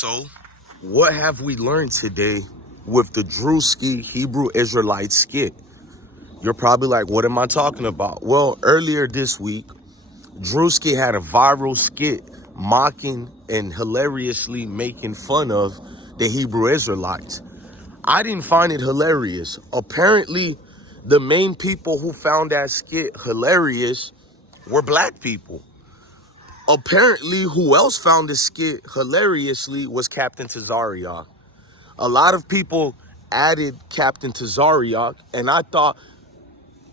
So, what have we learned today with the Druski Hebrew Israelite skit? You're probably like, what am I talking about? Well, earlier this week, Druski had a viral skit mocking and hilariously making fun of the Hebrew Israelites. I didn't find it hilarious. Apparently, the main people who found that skit hilarious were black people. Apparently, who else found this skit hilariously was Capt Tazaryach. A lot of people added Capt Tazaryach, and I thought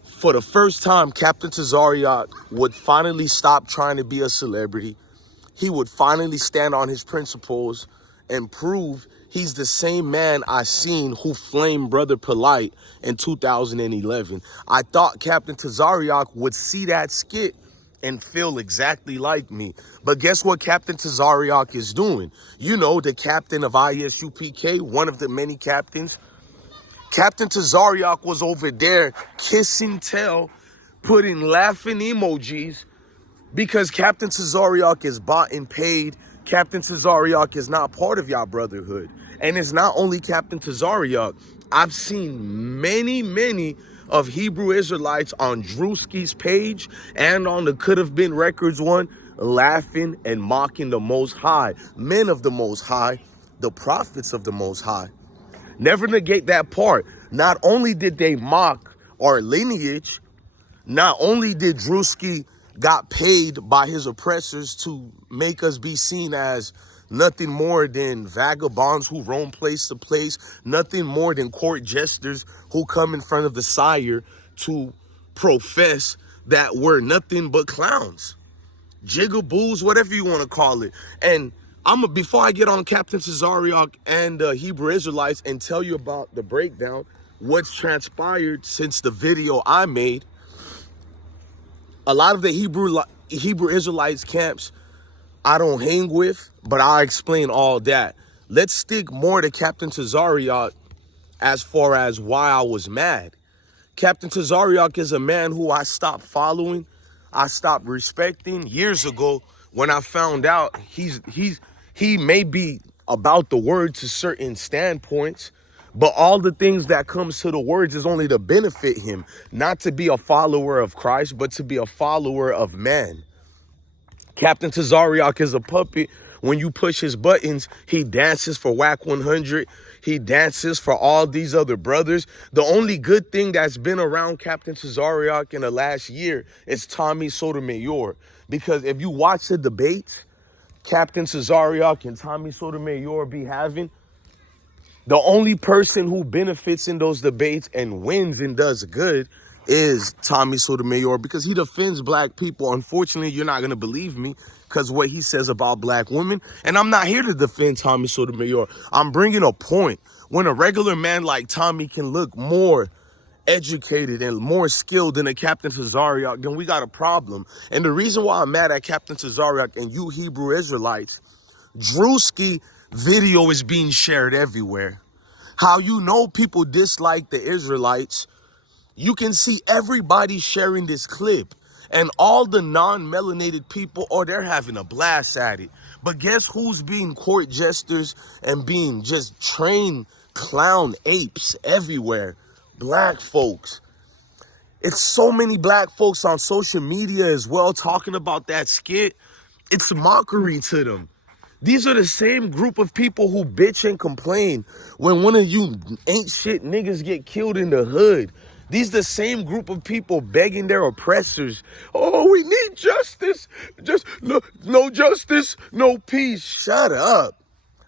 for the first time, Capt Tazaryach would finally stop trying to be a celebrity. He would finally stand on his principles and prove he's the same man I seen who flamed Brother Polite in 2011. I thought Capt Tazaryach would see that skit and feel exactly like me. But guess what Capt Tazaryach is doing? You know, the captain of ISUPK, one of the many captains. Capt Tazaryach was over there kissing tail, putting laughing emojis, because Capt Tazaryach is bought and paid. Capt Tazaryach is not part of y'all brotherhood. And it's not only Capt Tazaryach. I've seen many of Hebrew Israelites on Druski's page and on the Could Have Been Records one, laughing and mocking the Most High, men of the Most High, the prophets of the Most High. Never negate that part. Not only did they mock our lineage, not only did Druski got paid by his oppressors to make us be seen as nothing more than vagabonds who roam place to place, nothing more than court jesters who come in front of the sire to profess that we're nothing but clowns, jigaboos, whatever you want to call it. And before I get on Capt Tazaryach and Hebrew Israelites and tell you about the breakdown, what's transpired since the video I made. A lot of the Hebrew Israelites camps I don't hang with, but I'll explain all that. Let's stick more to Capt Tazaryach as far as why I was mad. Capt Tazaryach is a man who I stopped following, I stopped respecting years ago when I found out he may be about the word to certain standpoints, but all the things that comes to the words is only to benefit him, not to be a follower of Christ, but to be a follower of man. Capt Tazaryach is a puppet. When you push his buttons, he dances for WAC 100. He dances for all these other brothers. The only good thing that's been around Capt Tazaryach in the last year is Tommy Sotomayor. Because if you watch the debates Capt Tazaryach and Tommy Sotomayor be having, the only person who benefits in those debates and wins and does good is Tommy Sotomayor, because he defends black people. Unfortunately, you're not going to believe me because what he says about black women. And I'm not here to defend Tommy Sotomayor. I'm bringing a point. When a regular man like Tommy can look more educated and more skilled than a Capt Tazaryach, then we got a problem. And the reason why I'm mad at Capt Tazaryach and you Hebrew Israelites, Druski video is being shared everywhere. How you know people dislike the Israelites? You can see everybody sharing this clip, and all the non-melanated people, they're having a blast at it. But guess who's being court jesters and being just trained clown apes everywhere? Black folks. It's so many black folks on social media as well talking about that skit. It's mockery to them. These are the same group of people who bitch and complain when one of you ain't shit niggas get killed in the hood. These the same group of people begging their oppressors, oh, we need justice. Just no justice, no peace. Shut up.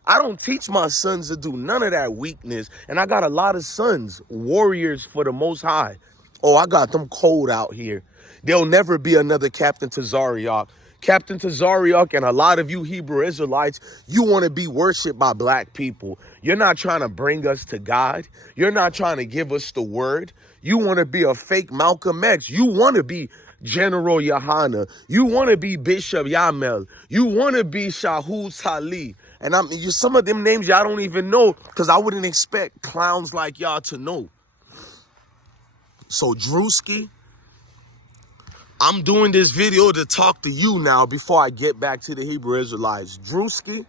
I don't teach my sons to do none of that weakness. And I got a lot of sons, warriors for the Most High. Oh, I got them cold out here. There'll never be another Capt Tazaryach. Capt Tazaryach and a lot of you Hebrew Israelites, you want to be worshipped by black people. You're not trying to bring us to God. You're not trying to give us the word. You want to be a fake Malcolm X. You want to be General Yohana. You want to be Bishop Yamel. You want to be Shahul Tali. And some of them names y'all don't even know, because I wouldn't expect clowns like y'all to know. So Druski, I'm doing this video to talk to you now before I get back to the Hebrew Israelites. Druski,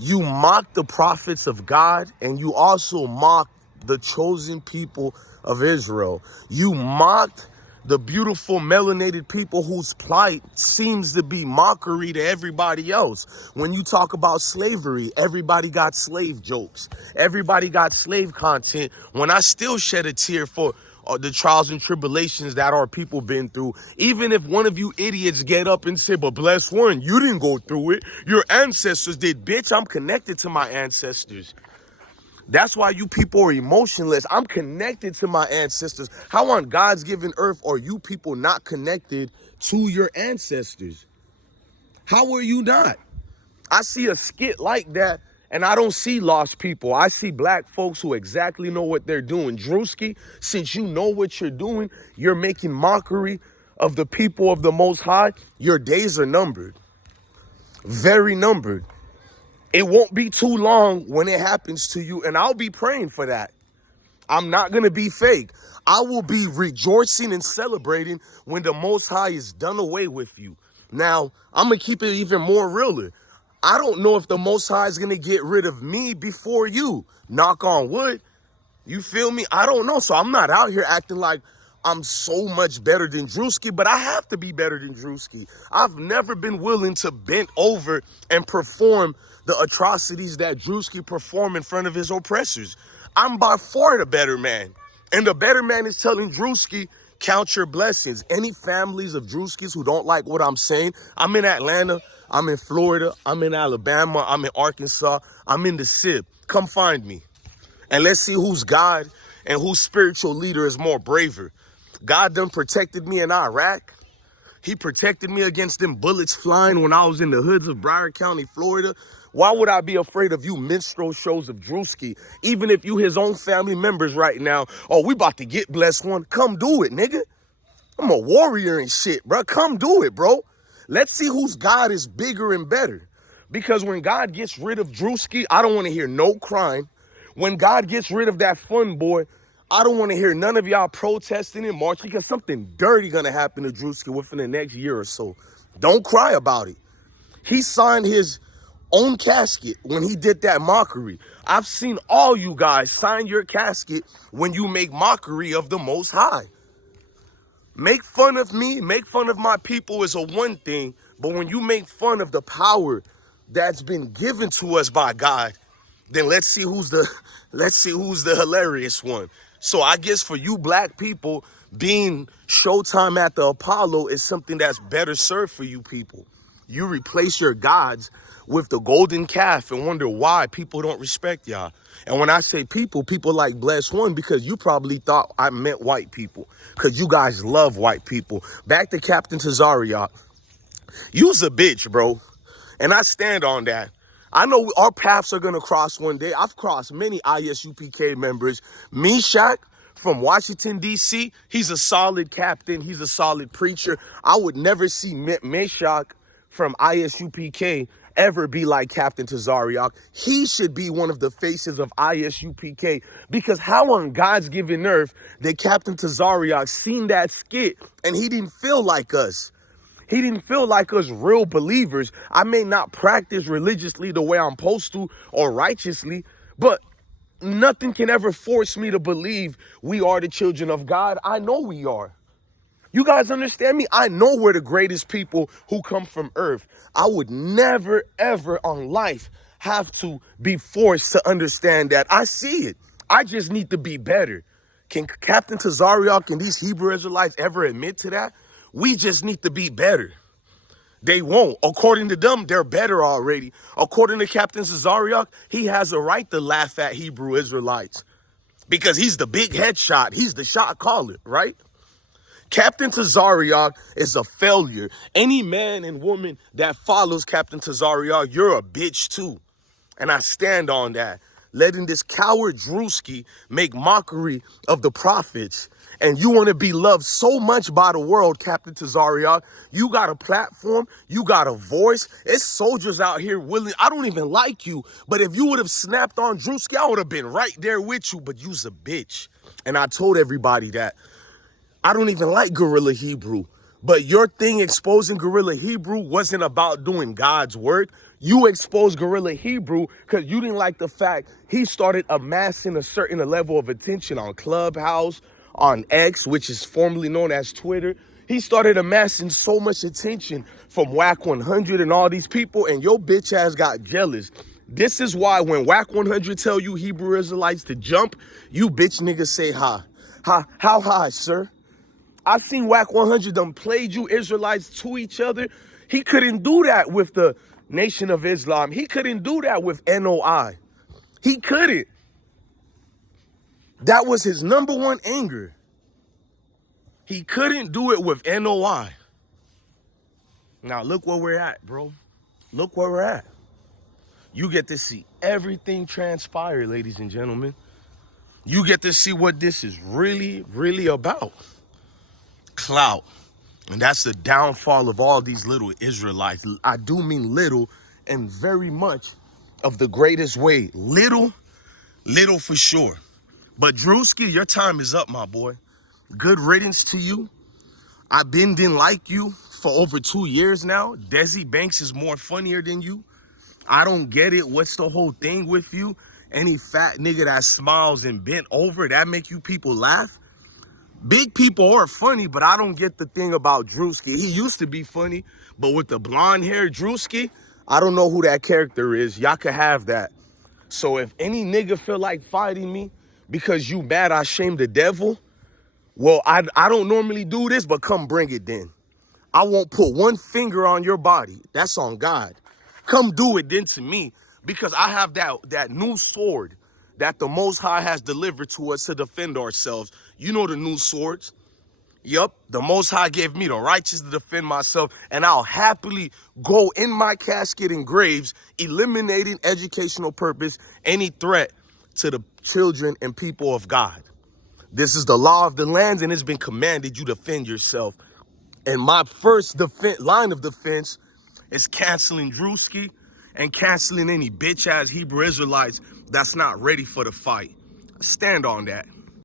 You mock the prophets of God, and you also mock the chosen people of Israel. You mocked the beautiful melanated people whose plight seems to be mockery to everybody else. When you talk about slavery, everybody got slave jokes. Everybody got slave content. When I still shed a tear for the trials and tribulations that our people been through, even if one of you idiots get up and say, but bless one, you didn't go through it, your ancestors did. Bitch, I'm connected to my ancestors. That's why you people are emotionless. I'm connected to my ancestors. How on God's given earth are you people not connected to your ancestors? How are you not? I see a skit like that, and I don't see lost people. I see black folks who exactly know what they're doing. Druski, since you know what you're doing, you're making mockery of the people of the Most High. Your days are numbered, very numbered. It won't be too long when it happens to you, and I'll be praying for that. I'm not going to be fake. I will be rejoicing and celebrating when the Most High is done away with you. Now, I'm going to keep it even more realer. I don't know if the Most High is going to get rid of me before you. Knock on wood. You feel me? I don't know. So I'm not out here acting like I'm so much better than Druski, but I have to be better than Druski. I've never been willing to bend over and perform the atrocities that Druski performed in front of his oppressors. I'm by far the better man. And the better man is telling Druski, count your blessings. Any families of Druskis who don't like what I'm saying, I'm in Atlanta, I'm in Florida, I'm in Alabama, I'm in Arkansas, I'm in the SIP. Come find me. And let's see who's God and whose spiritual leader is more braver. God done protected me in Iraq. He protected me against them bullets flying when I was in the hoods of Broward County, Florida. Why would I be afraid of you minstrel shows of Druski? Even if you his own family members right now, oh, we about to get blessed one. Come do it, nigga. I'm a warrior and shit, bro. Come do it, bro. Let's see whose God is bigger and better. Because when God gets rid of Druski, I don't want to hear no crying. When God gets rid of that fun boy, I don't want to hear none of y'all protesting and marching because something dirty going to happen to Druski within the next year or so. Don't cry about it. He signed his own casket when he did that mockery. I've seen all you guys sign your casket when you make mockery of the Most High. Make fun of me, make fun of my people is a one thing, but when you make fun of the power that's been given to us by God, then let's see who's the hilarious one. So I guess for you black people, being Showtime at the Apollo is something that's better served for you people. You replace your gods with the golden calf and wonder why people don't respect y'all. And when I say people, people like Bless One, because you probably thought I meant white people, because you guys love white people. Back to Capt Tazaryach. You's a bitch, bro. And I stand on that. I know our paths are going to cross one day. I've crossed many ISUPK members. Meshach from Washington, D.C., he's a solid captain. He's a solid preacher. I would never see Meshach from ISUPK ever be like Capt Tazaryach. He should be one of the faces of ISUPK, because how on God's given earth did Capt Tazaryach seen that skit and he didn't feel like us? He didn't feel like us real believers. I may not practice religiously the way I'm supposed to or righteously, but nothing can ever force me to believe we are the children of God. I know we are. You guys understand me? I know we're the greatest people who come from earth. I would never, ever on life have to be forced to understand that. I see it. I just need to be better. Can Capt Tazaryach and these Hebrew Israelites ever admit to that? We just need to be better. They won't. According to them, they're better already. According to Capt Tazaryach, he has a right to laugh at Hebrew Israelites because he's the big headshot. He's the shot caller, right? Capt Tazaryach is a failure. Any man and woman that follows Capt Tazaryach, you're a bitch too. And I stand on that. Letting this coward Druski make mockery of the prophets. And you want to be loved so much by the world, Capt Tazaryach. You got a platform. You got a voice. It's soldiers out here willing. I don't even like you. But if you would have snapped on Druski, I would have been right there with you. But you's a bitch. And I told everybody that. I don't even like Guerrilla Hebrew. But your thing exposing Guerrilla Hebrew wasn't about doing God's work. You exposed Gorilla Hebrew because you didn't like the fact he started amassing a certain level of attention on Clubhouse, on X, which is formerly known as Twitter. He started amassing so much attention from Whack 100 and all these people, and your bitch ass got jealous. This is why when Whack 100 tell you Hebrew Israelites to jump, you bitch niggas say ha. Ha, how high, sir? I seen Whack 100 them played you Israelites to each other. He couldn't do that with the Nation of Islam. He couldn't do that with NOI. He couldn't. That was his number one anger. He couldn't do it with NOI. Now look where we're at, bro. Look where we're at. You get to see everything transpire, ladies and gentlemen. You get to see what this is really, really about. Clout. And that's the downfall of all these little Israelites. I do mean little and very much of the greatest way. Little for sure. But Druski, your time is up, my boy. Good riddance to you. Didn't like you for over 2 years now. Desi Banks is more funnier than you. I don't get it. What's the whole thing with you? Any fat nigga that smiles and bent over, that make you people laugh? Big people are funny, but I don't get the thing about Druski. He used to be funny, but with the blonde hair Druski, I don't know who that character is. Y'all could have that. So if any nigga feel like fighting me because you mad I shamed the devil, well, I don't normally do this, but come bring it then. I won't put one finger on your body. That's on God. Come do it then to me, because I have that new sword that the Most High has delivered to us to defend ourselves. You know the new swords. Yup, the Most High gave me the righteous to defend myself, and I'll happily go in my casket and graves, eliminating educational purpose, any threat to the children and people of God. This is the law of the land, and it's been commanded you defend yourself. And my first line of defense is canceling Druski and canceling any bitch-ass Hebrew Israelites that's not ready for the fight. Stand on that.